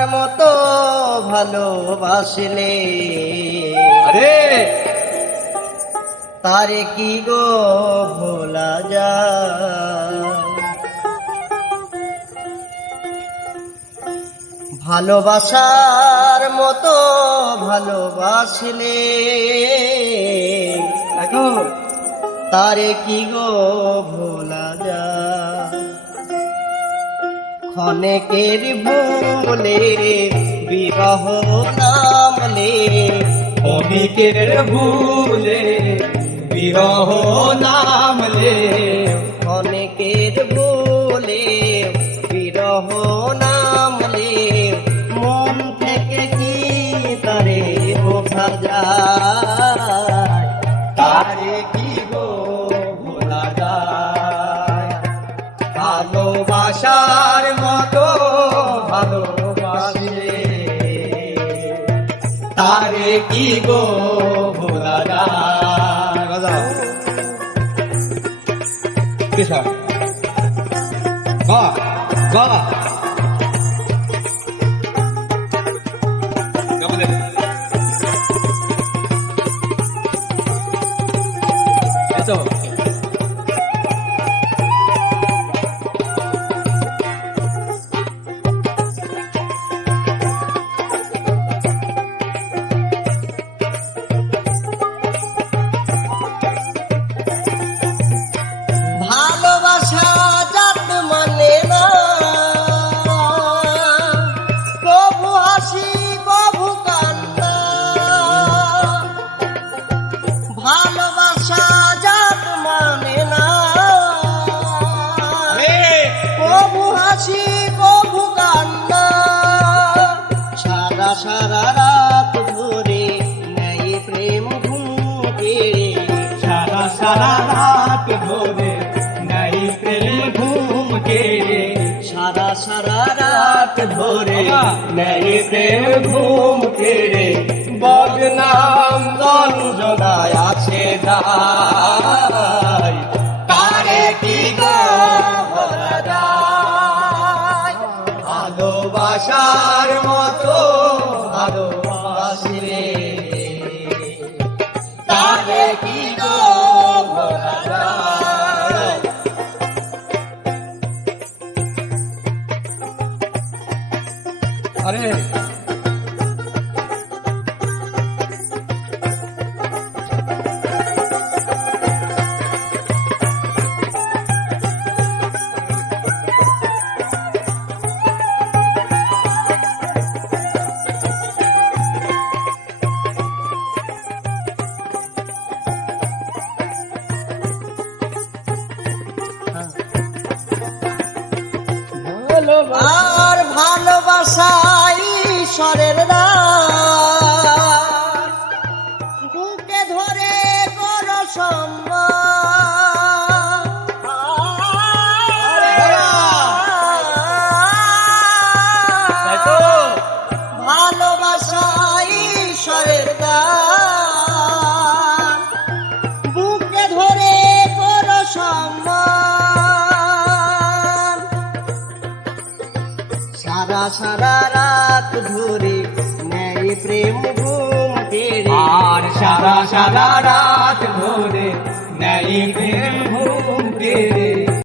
ভালোবাসার মতো ভালোবাসলে আরে তারে কি গো ভোলা যায়। ভালোবাসার মতো ভালোবাসলে তারে কি গো ভোলা যায়। ক্ষণেকের ভুলে বিরহ নামলে অমিকের ভুলে বিরহ নামলে ক্ষণেকের ভুলে বিরহ নামলে মন থেকে কি তারে বোঝা যায়। তারে কি গো ভোলা যায়। ভালোবাসার মতো ভালোবাসলে তারে কি গো ভোলা যায়। কিসা বাহ বাহ এসো ভালোবাসা জাত মানে না কভু হাসি কভু কান্না। ভালোবাসা জাত মানে না কভু হাসি কভু কান্না। সারা সারা রাত ধরে নেই প্রেম ঘুমকে সারা সারা রাত ধরে নাই প্রেম ঘুম কেড়ে সারা সারা রাত ধরে নাই প্রেম ঘুম কেড়ে বদনাম গঞ্জনায় আছে দায়। তারে কি গো ভোলা যায়। ভালোবাসার মতো ভালোবাসলে তারে কি গো ভোলা যায়। আরে আর ভালোবাসা ঈশ্বরের দান বুকে ধরে করো সম্মান। ভালোবাসা ঈশ্বরের দান বুকে ধরে করো সম্মান। সারা সারা রাত ধরে নেই প্রেম ঘুম কেড়ে আর সারা সারা রাত ধরে নাই প্রেম ঘুম কেড়ে